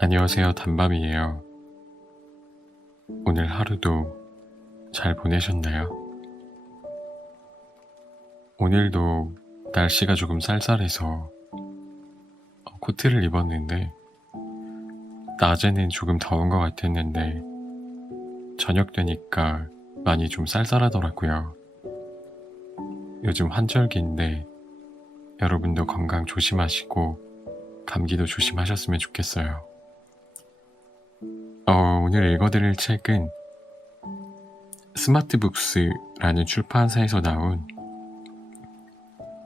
안녕하세요. 단밤이에요. 오늘 하루도 잘 보내셨나요? 오늘도 날씨가 조금 쌀쌀해서 코트를 입었는데 낮에는 조금 더운 것 같았는데 저녁 되니까 많이 좀 쌀쌀하더라고요. 요즘 환절기인데 여러분도 건강 조심하시고 감기도 조심하셨으면 좋겠어요. 오늘 읽어드릴 책은 스마트북스라는 출판사에서 나온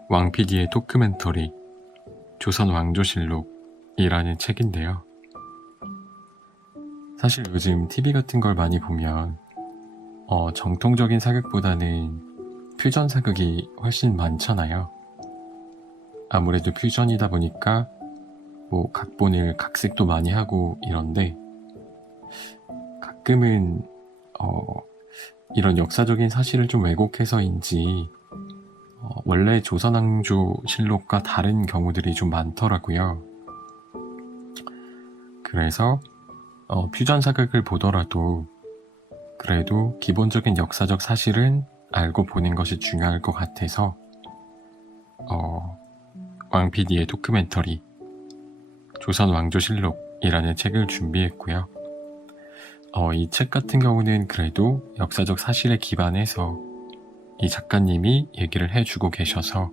왕PD의 도큐멘터리 조선 왕조실록이라는 책인데요. 사실 요즘 TV 같은 걸 많이 보면 정통적인 사극보다는 퓨전 사극이 훨씬 많잖아요. 아무래도 퓨전이다 보니까 각본을 각색도 많이 하고 이런데 가끔은 이런 역사적인 사실을 좀 왜곡해서인지 원래 조선왕조실록과 다른 경우들이 좀 많더라고요. 그래서 퓨전 사극을 보더라도 그래도 기본적인 역사적 사실은 알고 보는 것이 중요할 것 같아서 왕PD의 도큐멘터리 조선 왕조실록이라는 책을 준비했고요. 이 책 같은 경우는 그래도 역사적 사실에 기반해서 이 작가님이 얘기를 해주고 계셔서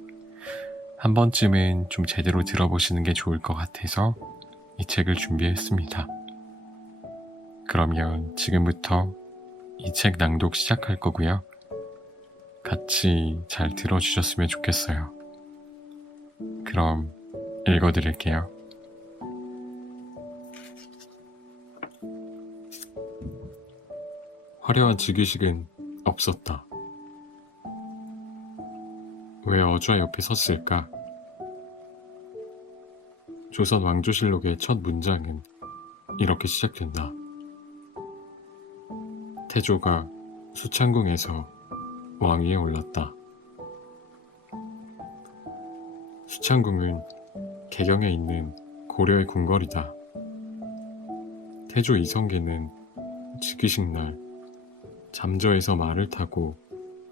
한 번쯤은 좀 제대로 들어보시는 게 좋을 것 같아서 이 책을 준비했습니다. 그러면 지금부터 이 책 낭독 시작할 거고요. 같이 잘 들어주셨으면 좋겠어요. 그럼 읽어드릴게요. 화려한 즉위식은 없었다. 왜 어좌 옆에 섰을까? 조선 왕조실록의 첫 문장은 이렇게 시작된다. 태조가 수창궁에서 왕위에 올랐다. 수창궁은 개경에 있는 고려의 궁궐이다. 태조 이성계는 즉위식 날 잠저에서 말을 타고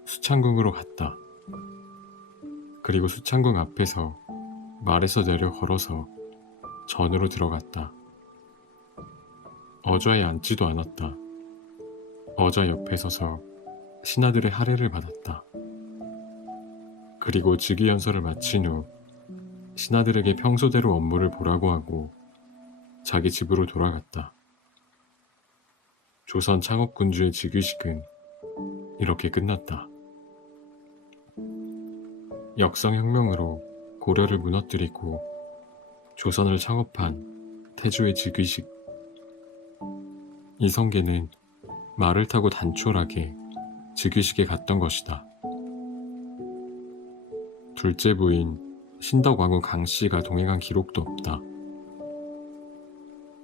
수창궁으로 갔다. 그리고 수창궁 앞에서 말에서 내려 걸어서 전으로 들어갔다. 어좌에 앉지도 않았다. 어좌 옆에 서서 신하들의 할애를 받았다. 그리고 즉위연설을 마친 후 신하들에게 평소대로 업무를 보라고 하고 자기 집으로 돌아갔다. 조선 창업군주의 즉위식은 이렇게 끝났다. 역성혁명으로 고려를 무너뜨리고 조선을 창업한 태조의 즉위식. 이성계는 말을 타고 단촐하게 즉위식에 갔던 것이다. 둘째 부인 신덕왕후 강씨가 동행한 기록도 없다.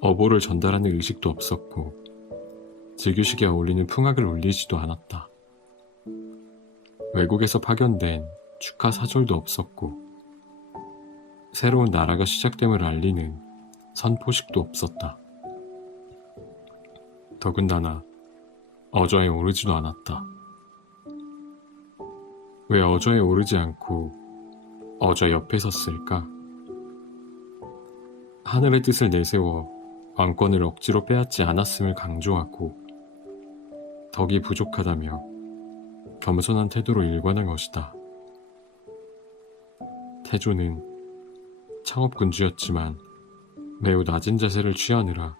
어보를 전달하는 의식도 없었고 즉위식에 어울리는 풍악을 올리지도 않았다. 외국에서 파견된 축하 사절도 없었고 새로운 나라가 시작됨을 알리는 선포식도 없었다. 더군다나 어좌에 오르지도 않았다. 왜 어좌에 오르지 않고 어좌 옆에 섰을까? 하늘의 뜻을 내세워 왕권을 억지로 빼앗지 않았음을 강조하고 덕이 부족하다며 겸손한 태도로 일관한 것이다. 태조는 창업군주였지만 매우 낮은 자세를 취하느라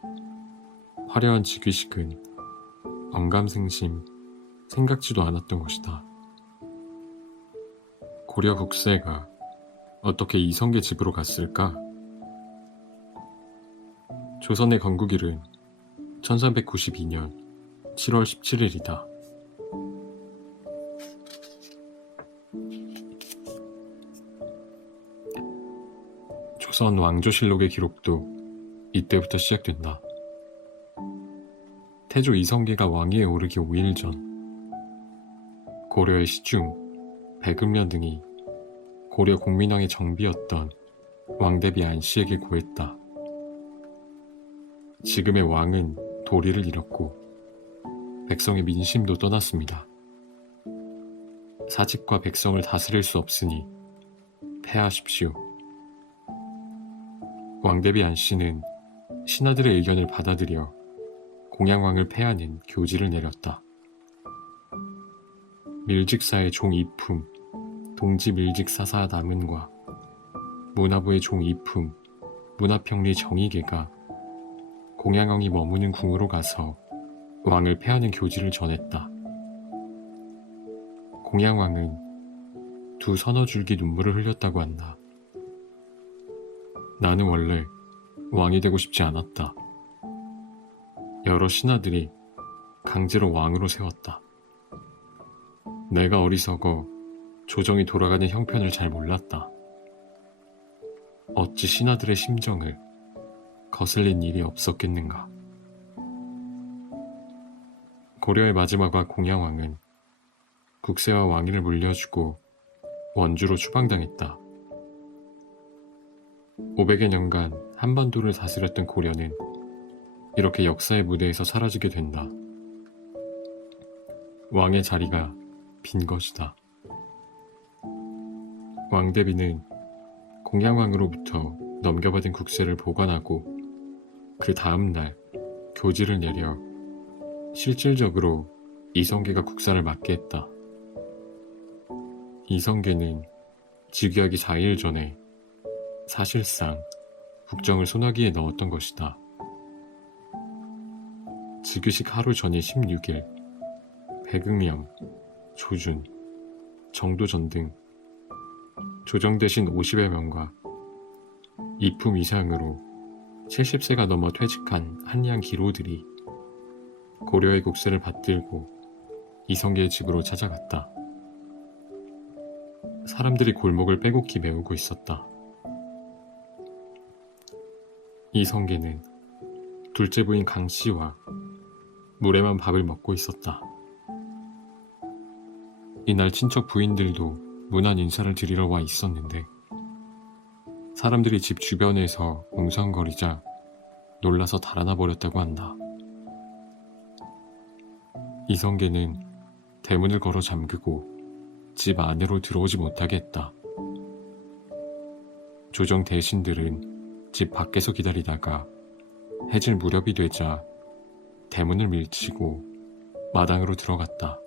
화려한 즉위식은 언감생심 생각지도 않았던 것이다. 고려 국세가 어떻게 이성계 집으로 갔을까? 조선의 건국일은 1392년 7월 17일이다. 조선 왕조실록의 기록도 이때부터 시작된다. 태조 이성계가 왕위에 오르기 5일 전 고려의 시중, 백음련 등이 고려 공민왕의 정비였던 왕대비 안씨에게 고했다. 지금의 왕은 도리를 잃었고 백성의 민심도 떠났습니다. 사직과 백성을 다스릴 수 없으니 패하십시오. 왕대비 안씨는 신하들의 의견을 받아들여 공양왕을 패하는 교지를 내렸다. 밀직사의 종 이품, 동지 밀직사사 남은과 문화부의 종 이품, 문화평리 정의계가 공양왕이 머무는 궁으로 가서 왕을 패하는 교지를 전했다. 공양왕은 두 서너 줄기 눈물을 흘렸다고 한다. 나는 원래 왕이 되고 싶지 않았다. 여러 신하들이 강제로 왕으로 세웠다. 내가 어리석어 조정이 돌아가는 형편을 잘 몰랐다. 어찌 신하들의 심정을 거슬린 일이 없었겠는가. 고려의 마지막 왕 공양왕은 국세와 왕위를 물려주고 원주로 추방당했다. 500여 년간 한반도를 다스렸던 고려는 이렇게 역사의 무대에서 사라지게 된다. 왕의 자리가 빈 것이다. 왕대비는 공양왕으로부터 넘겨받은 국세를 보관하고 그 다음 날 교지를 내려 실질적으로 이성계가 국사를 맡게 했다. 이성계는 즉위하기 4일 전에 사실상 국정을 소나기에 넣었던 것이다. 즉위식 하루 전인 16일 백응명, 조준, 정도전 등 조정 대신 50여 명과 이품 이상으로 70세가 넘어 퇴직한 한양 기로들이 고려의 국세를 받들고 이성계의 집으로 찾아갔다. 사람들이 골목을 빼곡히 메우고 있었다. 이성계는 둘째 부인 강씨와 물에만 밥을 먹고 있었다. 이날 친척 부인들도 문안 인사를 드리러 와 있었는데 사람들이 집 주변에서 웅성거리자 놀라서 달아나 버렸다고 한다. 이성계는 대문을 걸어 잠그고 집 안으로 들어오지 못하게 했다. 조정 대신들은 집 밖에서 기다리다가 해질 무렵이 되자 대문을 밀치고 마당으로 들어갔다.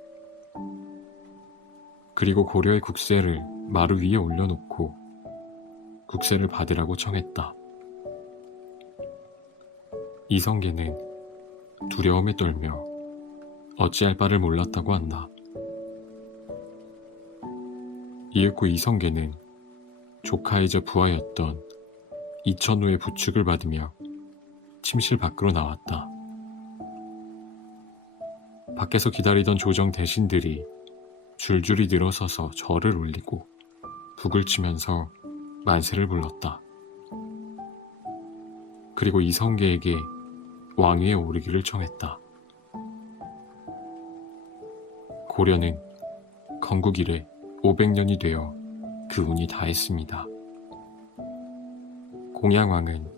그리고 고려의 국세를 마루 위에 올려놓고 국세를 받으라고 청했다. 이성계는 두려움에 떨며 어찌할 바를 몰랐다고 한다. 이윽고 이성계는 조카이자 부하였던 이천우의 부축을 받으며 침실 밖으로 나왔다. 밖에서 기다리던 조정 대신들이 줄줄이 늘어서서 절을 올리고 북을 치면서 만세를 불렀다. 그리고 이성계에게 왕위에 오르기를 청했다. 고려는 건국 이래 500년이 되어 그 운이 다했습니다. 공양왕은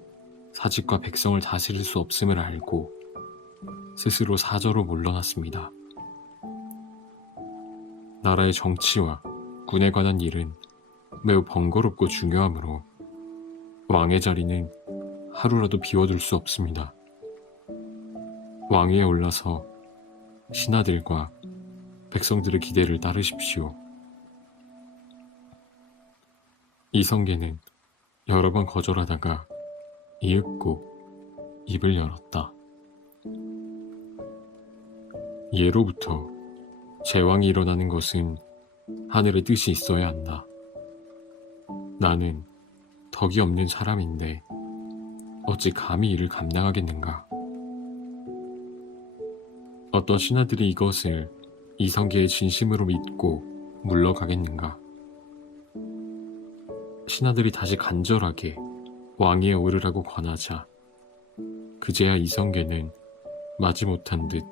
사직과 백성을 다스릴 수 없음을 알고 스스로 사저로 물러났습니다. 나라의 정치와 군에 관한 일은 매우 번거롭고 중요하므로 왕의 자리는 하루라도 비워둘 수 없습니다. 왕위에 올라서 신하들과 백성들의 기대를 따르십시오. 이성계는 여러 번 거절하다가 이윽고 입을 열었다. 예로부터 제왕이 일어나는 것은 하늘의 뜻이 있어야 한다. 나는 덕이 없는 사람인데 어찌 감히 이를 감당하겠는가. 어떤 신하들이 이것을 이성계의 진심으로 믿고 물러가겠는가. 신하들이 다시 간절하게 왕위에 오르라고 권하자 그제야 이성계는 마지못한 듯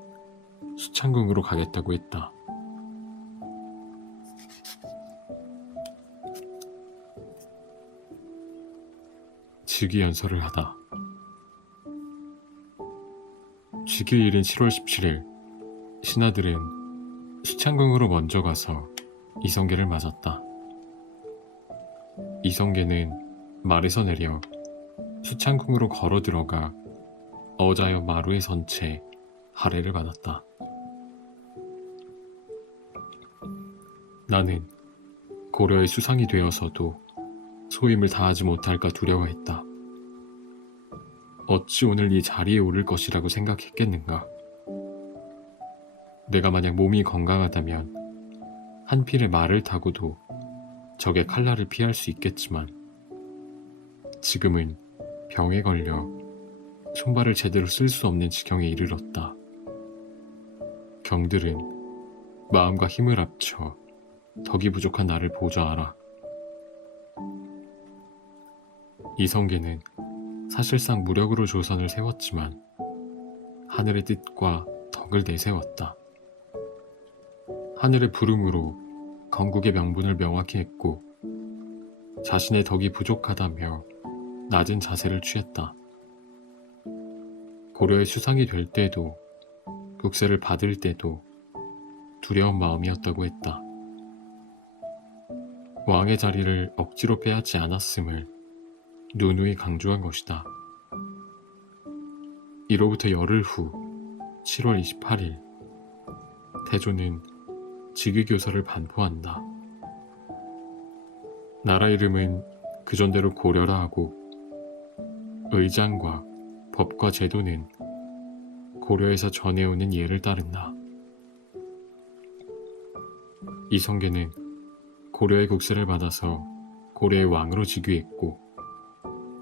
수창궁으로 가겠다고 했다. 즉위연설을 하다. 쥐기일인 7월 17일 신하들은 수창궁으로 먼저 가서 이성계를 맞았다. 이성계는 말에서 내려 수창궁으로 걸어 들어가 어자여 마루에 선 채 할애를 받았다. 나는 고려의 수상이 되어서도 소임을 다하지 못할까 두려워했다. 어찌 오늘 이 자리에 오를 것이라고 생각했겠는가. 내가 만약 몸이 건강하다면 한 필의 말을 타고도 적의 칼날을 피할 수 있겠지만 지금은 병에 걸려 손발을 제대로 쓸 수 없는 지경에 이르렀다. 경들은 마음과 힘을 합쳐 덕이 부족한 나를 보좌하라. 이성계는 사실상 무력으로 조선을 세웠지만 하늘의 뜻과 덕을 내세웠다. 하늘의 부름으로 건국의 명분을 명확히 했고 자신의 덕이 부족하다며 낮은 자세를 취했다. 고려의 수상이 될 때도 국세를 받을 때도 두려운 마음이었다고 했다. 왕의 자리를 억지로 빼앗지 않았음을 누누이 강조한 것이다. 이로부터 열흘 후 7월 28일 태조는 직위교서를 반포한다. 나라 이름은 그전대로 고려라 하고 의장과 법과 제도는 고려에서 전해오는 예를 따른다. 이성계는 고려의 국세를 받아서 고려의 왕으로 즉위했고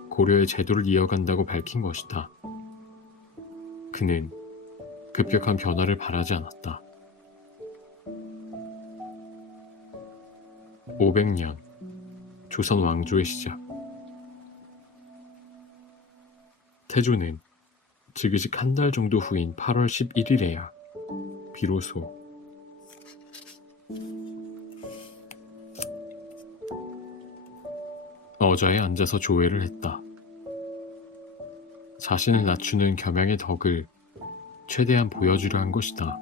고려의 제도를 이어간다고 밝힌 것이다. 그는 급격한 변화를 바라지 않았다. 500년 조선 왕조의 시작. 태조는 즉위식 한 달 정도 후인 8월 11일에야 비로소 어자에 앉아서 조회를 했다. 자신을 낮추는 겸양의 덕을 최대한 보여주려 한 것이다.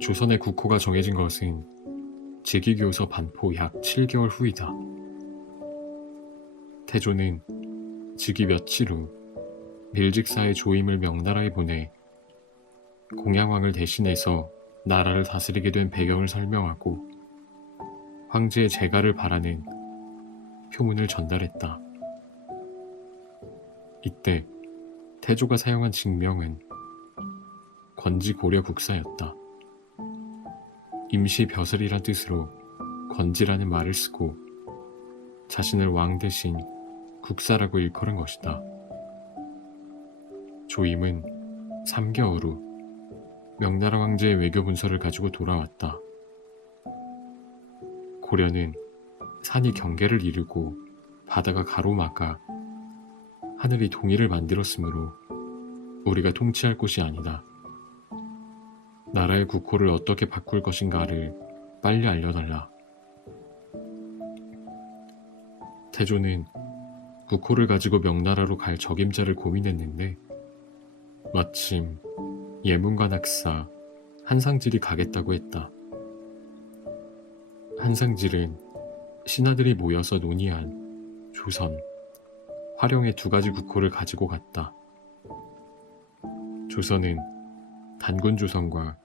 조선의 국호가 정해진 것은 직위교서 반포 약 7개월 후이다. 태조는 즉위 며칠 후 밀직사의 조임을 명나라에 보내 공양왕을 대신해서 나라를 다스리게 된 배경을 설명하고 황제의 재가를 바라는 표문을 전달했다. 이때 태조가 사용한 직명은 권지고려국사였다. 임시 벼슬이란 뜻으로 권지라는 말을 쓰고 자신을 왕 대신 국사라고 일컬은 것이다. 조임은 3개월 후 명나라 황제의 외교 문서를 가지고 돌아왔다. 고려는 산이 경계를 이루고 바다가 가로막아 하늘이 동이를 만들었으므로 우리가 통치할 곳이 아니다. 나라의 국호를 어떻게 바꿀 것인가를 빨리 알려달라. 태조는 국호를 가지고 명나라로 갈 적임자를 고민했는데 마침 예문관 학사 한상질이 가겠다고 했다. 한상질은 신하들이 모여서 논의한 조선, 화령의 2가지 국호를 가지고 갔다. 조선은 단군조선과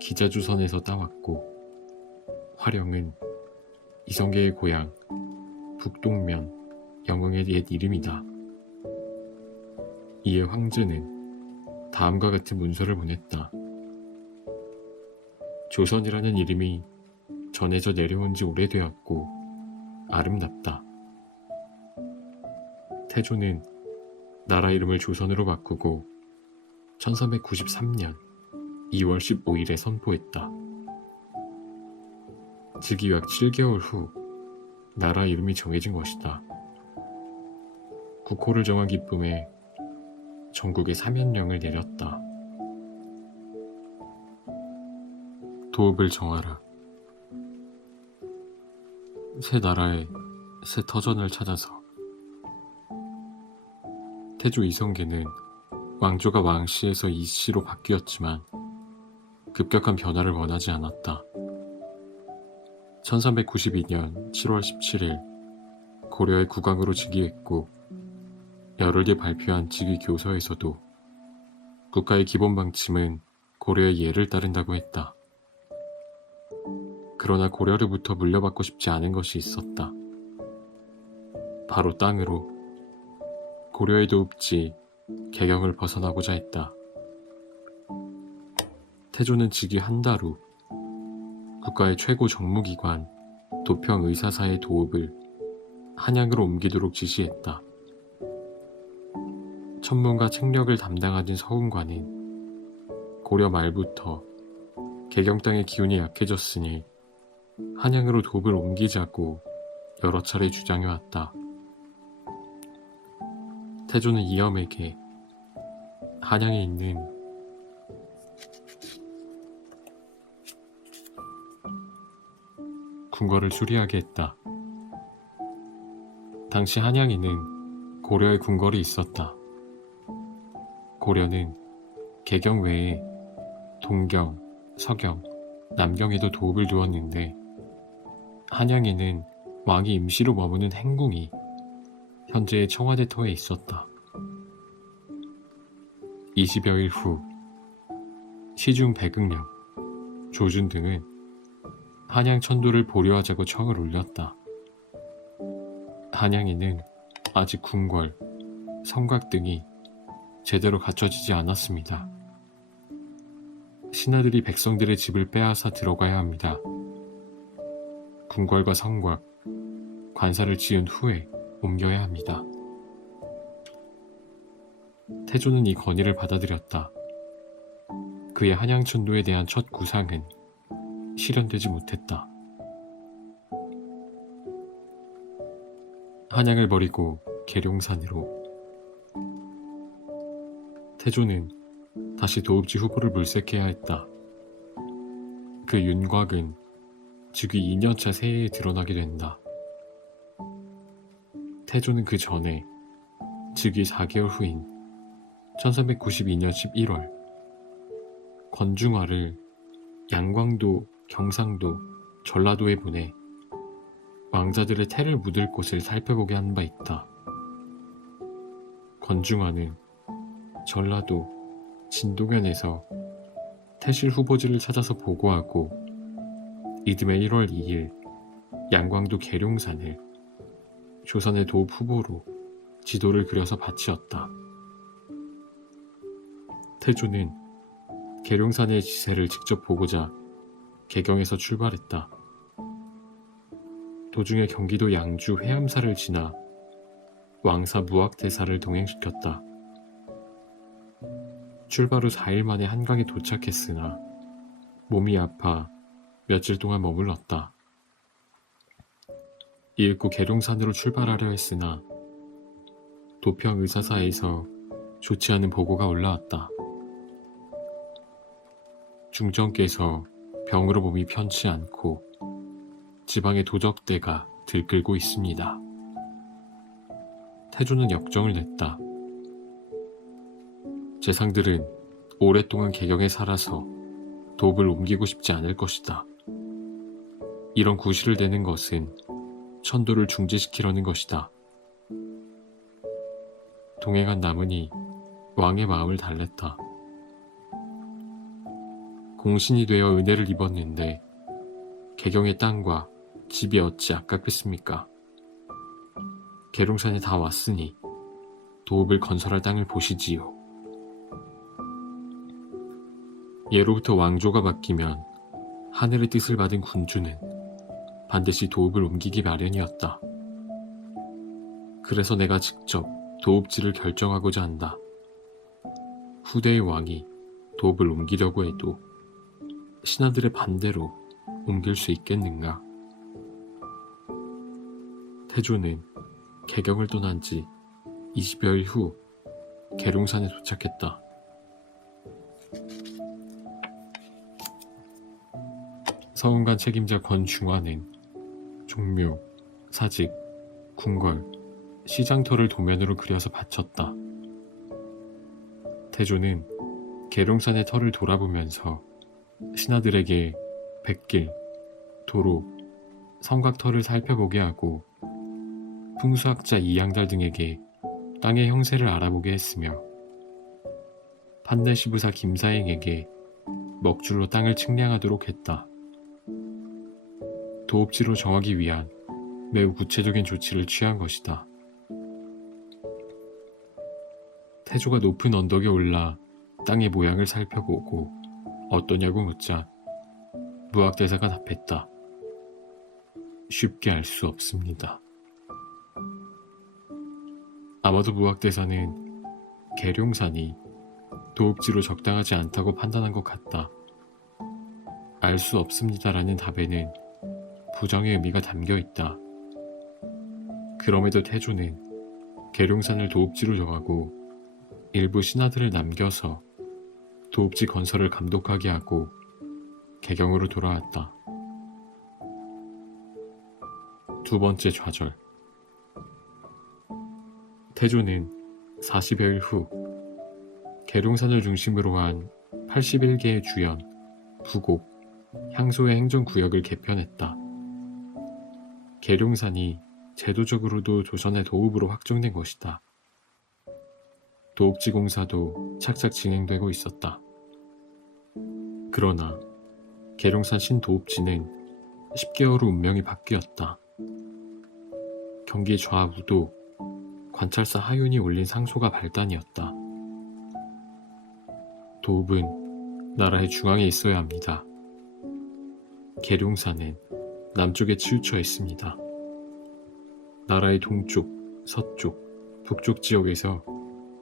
기자조선에서 따왔고 화령은 이성계의 고향 북동면 영흥의 옛 이름이다. 이에 황제는 다음과 같은 문서를 보냈다. 조선이라는 이름이 전에서 내려온 지 오래되었고 아름답다. 태조는 나라 이름을 조선으로 바꾸고 1393년 2월 15일에 선포했다. 즉위 약 7개월 후 나라 이름이 정해진 것이다. 국호를 정한 기쁨에 전국에 사면령을 내렸다. 도읍을 정하라. 새 나라의 새 터전을 찾아서 태조 이성계는 왕조가 왕씨에서 이씨로 바뀌었지만 급격한 변화를 원하지 않았다. 1392년 7월 17일 고려의 국왕으로 즉위했고 열흘 뒤 발표한 즉위 교서에서도 국가의 기본 방침은 고려의 예를 따른다고 했다. 그러나 고려로부터 물려받고 싶지 않은 것이 있었다. 바로 땅으로. 고려의 도읍지 개경을 벗어나고자 했다. 태조는 즉위 한 달 후 국가의 최고 정무기관 도평의사사의 도읍을 한양으로 옮기도록 지시했다. 천문과 책력을 담당하던 서운관은 고려 말부터 개경 땅의 기운이 약해졌으니 한양으로 도읍을 옮기자고 여러 차례 주장해왔다. 태조는 이염에게 한양에 있는 궁궐을 수리하게 했다. 당시 한양에는 고려의 궁궐이 있었다. 고려는 개경 외에 동경, 서경, 남경에도 도읍을 두었는데 한양에는 왕이 임시로 머무는 행궁이 현재의 청와대 터에 있었다. 20여일 후 시중 백응령, 조준 등은 한양 천도를 보류하자고 청을 올렸다. 한양에는 아직 궁궐, 성곽 등이 제대로 갖춰지지 않았습니다. 신하들이 백성들의 집을 빼앗아 들어가야 합니다. 궁궐과 성곽, 관사를 지은 후에 옮겨야 합니다. 태조는 이 건의를 받아들였다. 그의 한양천도에 대한 첫 구상은 실현되지 못했다. 한양을 버리고 계룡산으로. 태조는 다시 도읍지 후보를 물색해야 했다. 그 윤곽은 즉위 2년차 새해에 드러나게 된다. 태조는 그 전에 즉위 4개월 후인 1392년 11월 권중화를 양광도, 경상도, 전라도에 보내 왕자들의 태를 묻을 곳을 살펴보게 한 바 있다. 권중화는 전라도, 진도면에서 태실 후보지를 찾아서 보고하고 이듬해 1월 2일 양광도 계룡산을 조선의 도읍 후보로 지도를 그려서 바치었다. 태조는 계룡산의 지세를 직접 보고자 개경에서 출발했다. 도중에 경기도 양주 회암사를 지나 왕사 무학대사를 동행시켰다. 출발 후 4일 만에 한강에 도착했으나 몸이 아파 며칠 동안 머물렀다. 이윽고 계룡산으로 출발하려 했으나 도평의사사에서 좋지 않은 보고가 올라왔다. 중정께서 병으로 몸이 편치 않고 지방의 도적대가 들끓고 있습니다. 태조는 역정을 냈다. 재상들은 오랫동안 개경에 살아서 도읍을 옮기고 싶지 않을 것이다. 이런 구실을 내는 것은 천도를 중지시키려는 것이다. 동행한 남은이 왕의 마음을 달랬다. 공신이 되어 은혜를 입었는데 개경의 땅과 집이 어찌 아깝겠습니까? 계룡산에 다 왔으니 도읍을 건설할 땅을 보시지요. 예로부터 왕조가 바뀌면 하늘의 뜻을 받은 군주는 반드시 도읍을 옮기기 마련이었다. 그래서 내가 직접 도읍지를 결정하고자 한다. 후대의 왕이 도읍을 옮기려고 해도 신하들의 반대로 옮길 수 있겠는가? 태조는 개경을 떠난 지 20여일 후 계룡산에 도착했다. 서운관 책임자 권중화는 종묘, 사직, 궁궐, 시장터를 도면으로 그려서 바쳤다. 태조는 계룡산의 터를 돌아보면서 신하들에게 백길, 도로, 성곽터를 살펴보게 하고 풍수학자 이양달 등에게 땅의 형세를 알아보게 했으며 판내시부사 김사행에게 먹줄로 땅을 측량하도록 했다. 도읍지로 정하기 위한 매우 구체적인 조치를 취한 것이다. 태조가 높은 언덕에 올라 땅의 모양을 살펴보고 어떠냐고 묻자 무학대사가 답했다. 쉽게 알 수 없습니다. 아마도 무학대사는 계룡산이 도읍지로 적당하지 않다고 판단한 것 같다. 알 수 없습니다라는 답에는 부정의 의미가 담겨 있다. 그럼에도 태조는 계룡산을 도읍지로 정하고 일부 신하들을 남겨서 도읍지 건설을 감독하게 하고 개경으로 돌아왔다. 두 번째 좌절. 태조는 40여일 후 계룡산을 중심으로 한 81개의 주연, 부곡, 향소의 행정구역을 개편했다. 계룡산이 제도적으로도 조선의 도읍으로 확정된 것이다. 도읍지 공사도 착착 진행되고 있었다. 그러나 계룡산 신도읍지는 10개월 후 운명이 바뀌었다. 경기 좌우도 관찰사 하윤이 올린 상소가 발단이었다. 도읍은 나라의 중앙에 있어야 합니다. 계룡산은 남쪽에 치우쳐 있습니다. 나라의 동쪽, 서쪽, 북쪽 지역에서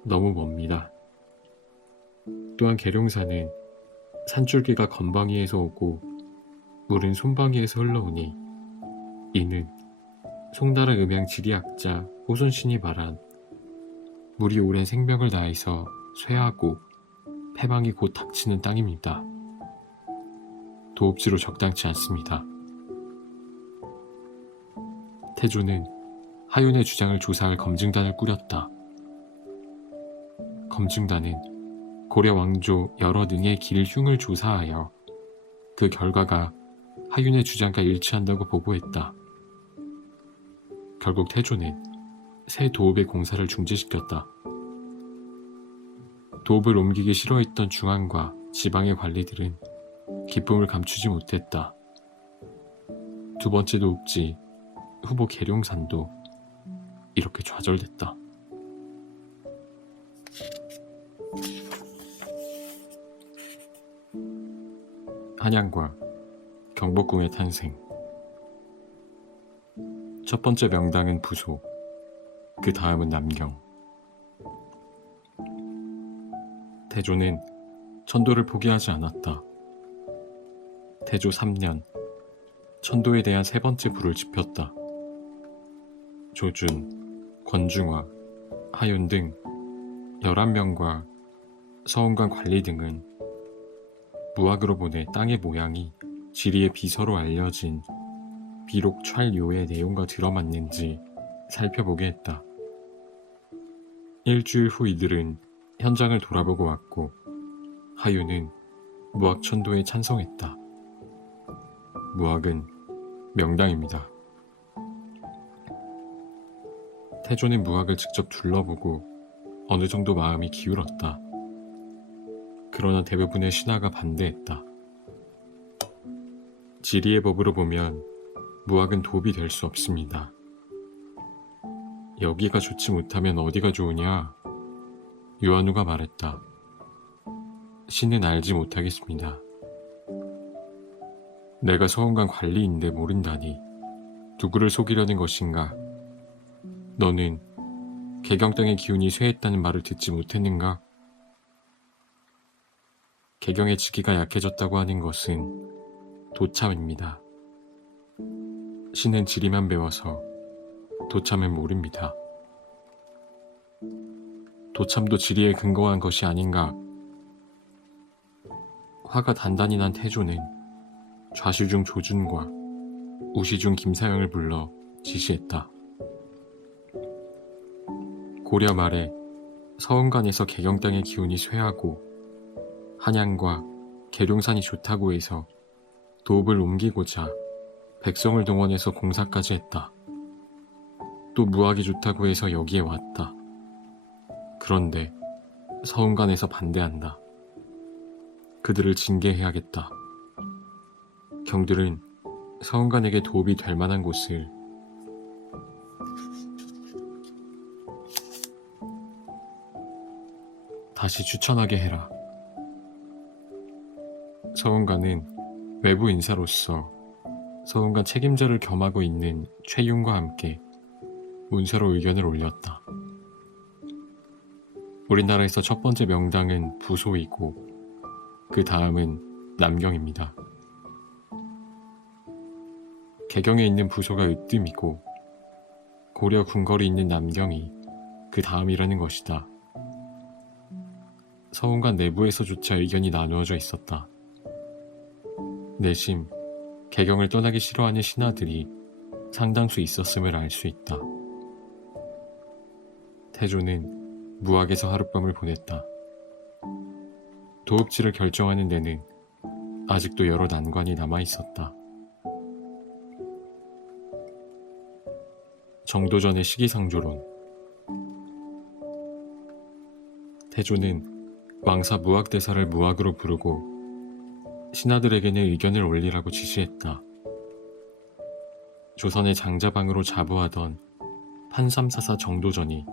너무 멉니다. 또한 계룡산은 산줄기가 건방위에서 오고 물은 솜방위에서 흘러오니 이는 송나라 음양 지리학자 호손신이 말한 물이 오랜 생명을 다해서 쇠하고 패망이 곧 닥치는 땅입니다. 도읍지로 적당치 않습니다. 태조는 하윤의 주장을 조사할 검증단을 꾸렸다. 검증단은 고려 왕조 여러 능의 길흉을 조사하여 그 결과가 하윤의 주장과 일치한다고 보고했다. 결국 태조는 새 도읍의 공사를 중지시켰다. 도읍을 옮기기 싫어했던 중앙과 지방의 관리들은 기쁨을 감추지 못했다. 두 번째 도읍지 후보 계룡산도 이렇게 좌절됐다. 한양과 경복궁의 탄생. 첫 번째 명당은 부소, 그 다음은 남경. 태조는 천도를 포기하지 않았다. 태조 3년, 천도에 대한 세 번째 불을 지폈다. 조준, 권중화, 하윤 등 11명과 서원관 관리 등은 무학으로 보내 땅의 모양이 지리의 비서로 알려진 비록 찰요의 내용과 들어맞는지 살펴보게 했다. 일주일 후 이들은 현장을 돌아보고 왔고 하윤은 무학천도에 찬성했다. 무학은 명당입니다. 태조는 무학을 직접 둘러보고 어느 정도 마음이 기울었다. 그러나 대부분의 신하가 반대했다. 지리의 법으로 보면 무학은 도읍이 될 수 없습니다. 여기가 좋지 못하면 어디가 좋으냐? 유한우가 말했다. 신은 알지 못하겠습니다. 내가 서원관 관리인데 모른다니 누구를 속이려는 것인가? 너는 개경 땅의 기운이 쇠했다는 말을 듣지 못했는가? 개경의 지기가 약해졌다고 하는 것은 도참입니다. 신은 지리만 배워서 도참은 모릅니다. 도참도 지리에 근거한 것이 아닌가? 화가 단단히 난 태조는 좌시중 조준과 우시중 김사영을 불러 지시했다. 고려 말에 서운간에서 개경 땅의 기운이 쇠하고 한양과 계룡산이 좋다고 해서 도읍을 옮기고자 백성을 동원해서 공사까지 했다. 또 무학이 좋다고 해서 여기에 왔다. 그런데 서운간에서 반대한다. 그들을 징계해야겠다. 경들은 서운간에게 도읍이 될 만한 곳을 다시 추천하게 해라. 서운간은 외부 인사로서 서운간 책임자를 겸하고 있는 최윤과 함께 문서로 의견을 올렸다. 우리나라에서 첫 번째 명당은 부소이고 그 다음은 남경입니다. 개경에 있는 부소가 으뜸이고 고려 궁궐이 있는 남경이 그 다음이라는 것이다. 서운관 내부에서조차 의견이 나누어져 있었다. 내심 개경을 떠나기 싫어하는 신하들이 상당수 있었음을 알 수 있다. 태조는 무학에서 하룻밤을 보냈다. 도읍지를 결정하는 데는 아직도 여러 난관이 남아 있었다. 정도전의 시기상조론. 태조는 왕사 무학대사를 무학으로 부르고 신하들에게는 의견을 올리라고 지시했다. 조선의 장자방으로 자부하던 판삼사사 정도전이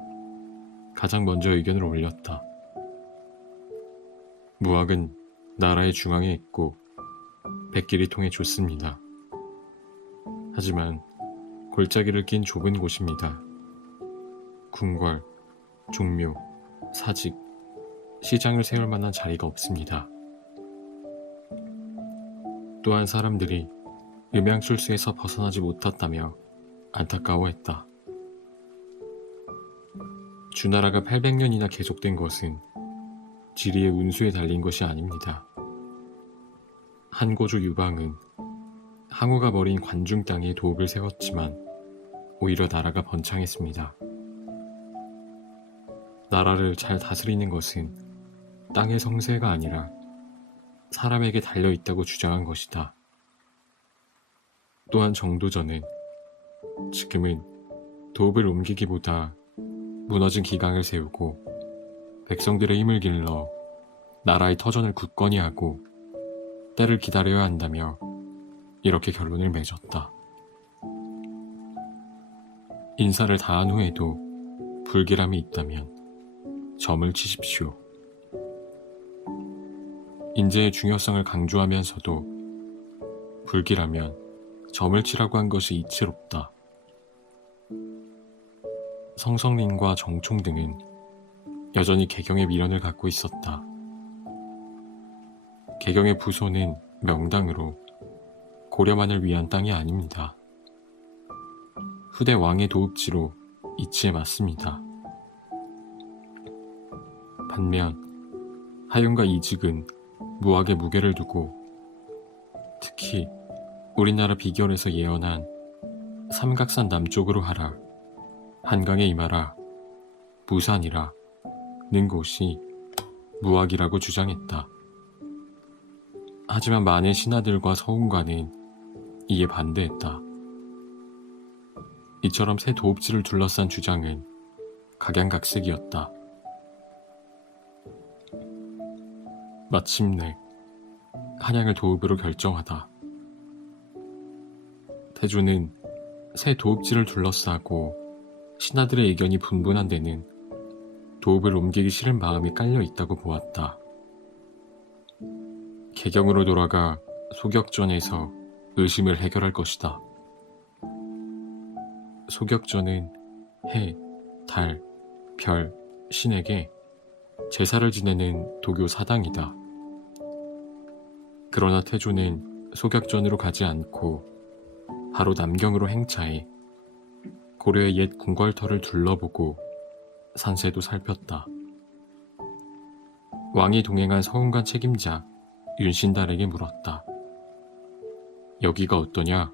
가장 먼저 의견을 올렸다. 무학은 나라의 중앙에 있고 백길이 통해 좋습니다. 하지만 골짜기를 낀 좁은 곳입니다. 궁궐, 종묘, 사직, 시장을 세울 만한 자리가 없습니다. 또한 사람들이 음양출수에서 벗어나지 못했다며 안타까워했다. 주나라가 800년이나 계속된 것은 지리의 운수에 달린 것이 아닙니다. 한고조 유방은 항우가 버린 관중 땅에 도읍을 세웠지만 오히려 나라가 번창했습니다. 나라를 잘 다스리는 것은 땅의 성세가 아니라 사람에게 달려있다고 주장한 것이다. 또한 정도전은 지금은 도읍을 옮기기보다 무너진 기강을 세우고 백성들의 힘을 길러 나라의 터전을 굳건히 하고 때를 기다려야 한다며 이렇게 결론을 맺었다. 인사를 다한 후에도 불길함이 있다면 점을 치십시오. 인재의 중요성을 강조하면서도 불길하면 점을 치라고 한 것이 이치롭다. 성성린과 정총 등은 여전히 개경의 미련을 갖고 있었다. 개경의 부소는 명당으로 고려만을 위한 땅이 아닙니다. 후대 왕의 도읍지로 이치에 맞습니다. 반면 하윤과 이직은 무학의 무게를 두고 특히 우리나라 비결에서 예언한 삼각산 남쪽으로 하라, 한강에 임하라, 부산이라 는 곳이 무학이라고 주장했다. 하지만 많은 신하들과 서운관은 이에 반대했다. 이처럼 새 도읍지를 둘러싼 주장은 각양각색이었다. 마침내 한양을 도읍으로 결정하다. 태조는 새 도읍지를 둘러싸고 신하들의 의견이 분분한 데는 도읍을 옮기기 싫은 마음이 깔려 있다고 보았다. 개경으로 돌아가 소격전에서 의심을 해결할 것이다. 소격전은 해, 달, 별, 신에게 제사를 지내는 도교 사당이다. 그러나 태조는 소격전으로 가지 않고 바로 남경으로 행차해 고려의 옛 궁궐터를 둘러보고 산세도 살폈다. 왕이 동행한 서운관 책임자 윤신달에게 물었다. 여기가 어떠냐?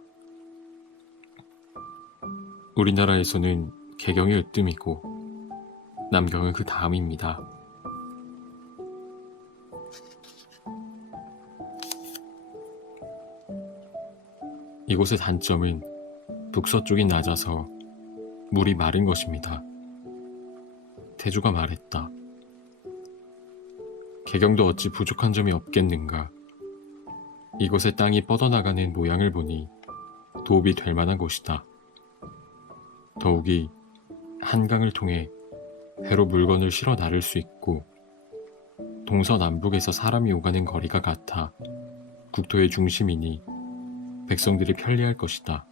우리나라에서는 개경이 으뜸이고 남경은 그 다음입니다. 이곳의 단점은 북서쪽이 낮아서 물이 마른 것입니다. 태조가 말했다. 개경도 어찌 부족한 점이 없겠는가. 이곳의 땅이 뻗어나가는 모양을 보니 도읍이 될 만한 곳이다. 더욱이 한강을 통해 배로 물건을 실어 나를 수 있고 동서남북에서 사람이 오가는 거리가 같아 국토의 중심이니 백성들이 편리할 것이다.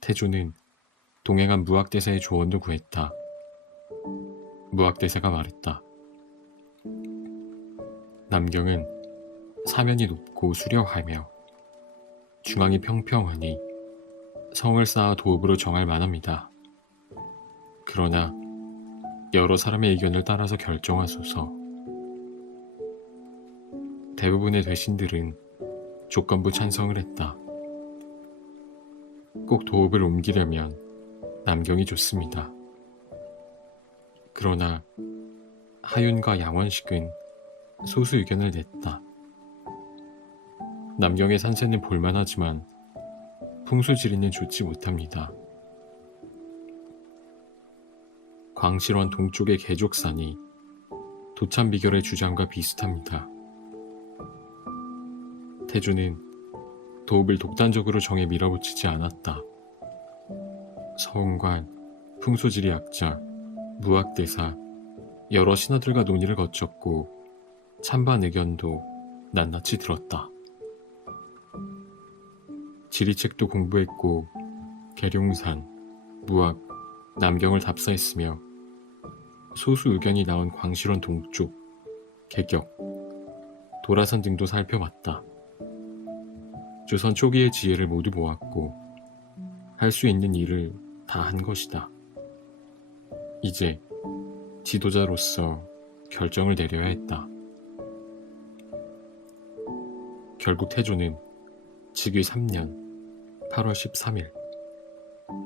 태조는 동행한 무학대사의 조언도 구했다. 무학대사가 말했다. 남경은 사면이 높고 수려하며 중앙이 평평하니 성을 쌓아 도읍으로 정할 만합니다. 그러나 여러 사람의 의견을 따라서 결정하소서. 대부분의 대신들은 조건부 찬성을 했다. 꼭 도읍을 옮기려면 남경이 좋습니다. 그러나 하윤과 양원식은 소수 의견을 냈다. 남경의 산세는 볼만하지만 풍수지리는 좋지 못합니다. 광실원 동쪽의 개족산이 도참비결의 주장과 비슷합니다. 태조는 도읍을 독단적으로 정해 밀어붙이지 않았다. 서운관, 풍수지리학자, 무학대사, 여러 신하들과 논의를 거쳤고 찬반 의견도 낱낱이 들었다. 지리책도 공부했고 계룡산, 무학, 남경을 답사했으며 소수 의견이 나온 광실원 동쪽, 개격, 도라산 등도 살펴봤다. 조선 초기의 지혜를 모두 모았고 할 수 있는 일을 다 한 것이다. 이제 지도자로서 결정을 내려야 했다. 결국 태조는 즉위 3년 8월 13일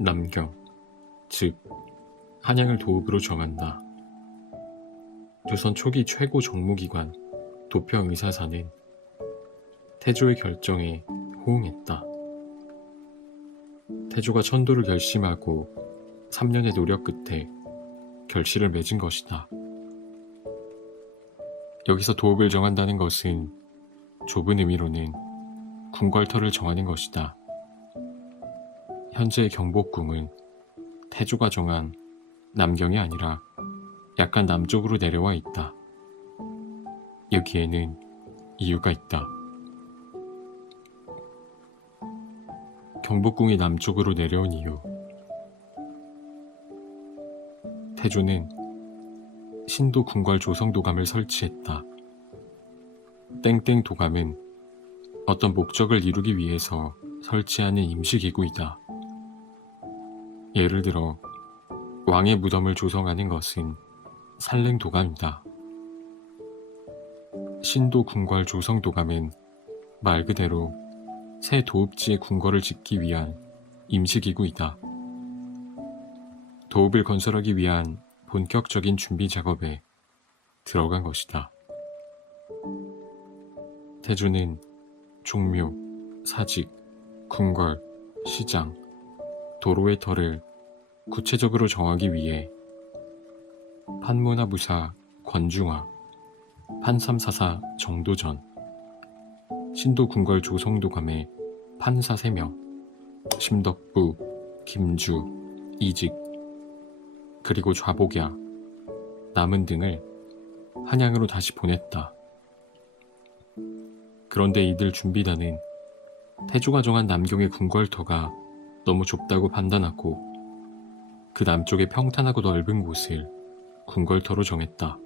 남경, 즉 한양을 도읍으로 정한다. 조선 초기 최고 정무기관 도평의사사는 태조의 결정에 호응했다. 태조가 천도를 결심하고 3년의 노력 끝에 결실을 맺은 것이다. 여기서 도읍을 정한다는 것은 좁은 의미로는 궁궐터를 정하는 것이다. 현재의 경복궁은 태조가 정한 남경이 아니라 약간 남쪽으로 내려와 있다. 여기에는 이유가 있다. 경복궁이 남쪽으로 내려온 이유. 태조는 신도 궁궐 조성도감을 설치했다. 땡땡 도감은 어떤 목적을 이루기 위해서 설치하는 임시기구이다. 예를 들어 왕의 무덤을 조성하는 것은 산랭도감이다. 신도 궁궐 조성도감은 말 그대로 새 도읍지의 궁궐을 짓기 위한 임시기구이다. 도읍을 건설하기 위한 본격적인 준비 작업에 들어간 것이다. 태조는 종묘, 사직, 궁궐, 시장, 도로의 터를 구체적으로 정하기 위해 판문화부사 권중화, 판삼사사 정도전, 신도 궁궐 조성도감의 판사 3명, 심덕부, 김주, 이직, 그리고 좌복야, 남은 등을 한양으로 다시 보냈다. 그런데 이들 준비단은 태조가 정한 남경의 궁궐터가 너무 좁다고 판단하고 그 남쪽의 평탄하고 넓은 곳을 궁궐터로 정했다.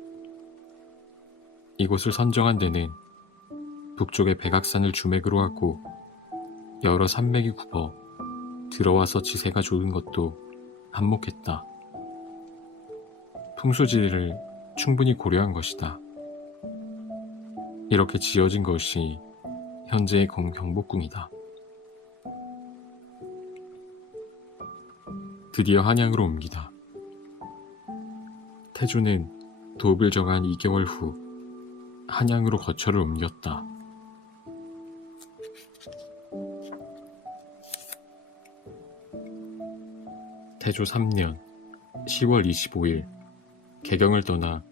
이곳을 선정한 데는 북쪽의 백악산을 주맥으로 하고 여러 산맥이 굽어 들어와서 지세가 좋은 것도 한몫했다. 풍수지리를 충분히 고려한 것이다. 이렇게 지어진 것이 현재의 경복궁이다. 드디어 한양으로 옮기다. 태조는 도읍을 정한 2개월 후 한양으로 거처를 옮겼다. 태조 3년 10월 25일 개경을 떠나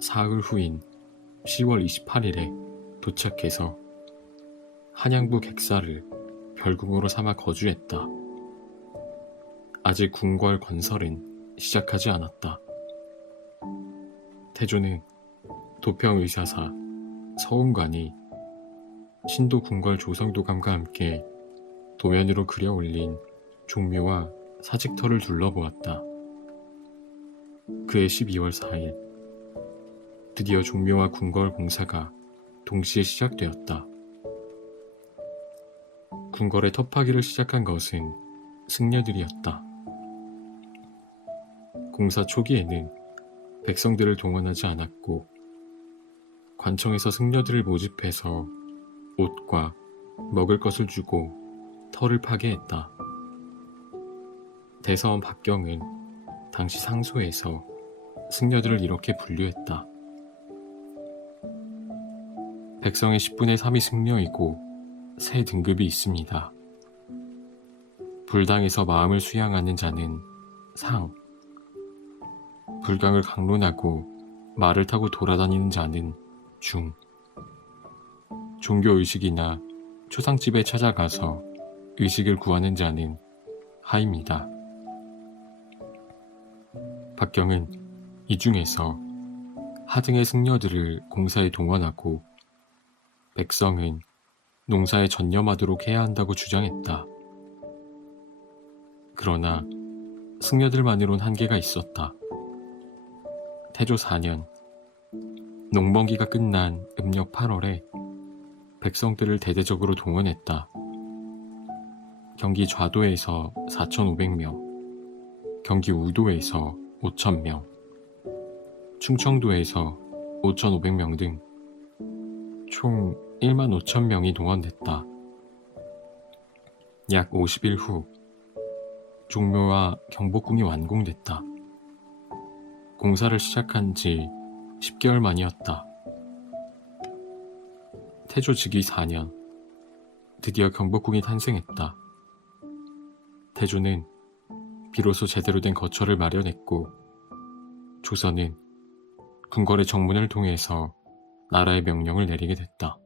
사흘 후인 10월 28일에 도착해서 한양부 객사를 별궁으로 삼아 거주했다. 아직 궁궐 건설은 시작하지 않았다. 태조는 도평의사사 서운관이 신도 궁궐 조성도감과 함께 도면으로 그려 올린 종묘와 사직터를 둘러보았다. 그해 12월 4일 드디어 종묘와 궁궐 공사가 동시에 시작되었다. 궁궐의 터파기를 시작한 것은 승려들이었다. 공사 초기에는 백성들을 동원하지 않았고 관청에서 승려들을 모집해서 옷과 먹을 것을 주고 터를 파게 했다. 대서원 박경은 당시 상소에서 승려들을 이렇게 분류했다. 백성의 10분의 3이 승려이고 세 등급이 있습니다. 불당에서 마음을 수양하는 자는 상, 불강을 강론하고 말을 타고 돌아다니는 자는 중, 종교의식이나 초상집에 찾아가서 의식을 구하는 자는 하입니다. 박경은 이 중에서 하등의 승려들을 공사에 동원하고 백성은 농사에 전념하도록 해야 한다고 주장했다. 그러나 승려들만으론 한계가 있었다. 태조 4년 농번기가 끝난 음력 8월에 백성들을 대대적으로 동원했다. 경기 좌도에서 4,500명, 경기 우도에서 5,000명, 충청도에서 5,500명 등 총 15,000명이 동원됐다. 약 50일 후 종묘와 경복궁이 완공됐다. 공사를 시작한 지 10개월 만이었다. 태조 즉위 4년 드디어 경복궁이 탄생했다. 태조는 비로소 제대로 된 거처를 마련했고 조선은 궁궐의 정문을 통해서 나라의 명령을 내리게 됐다.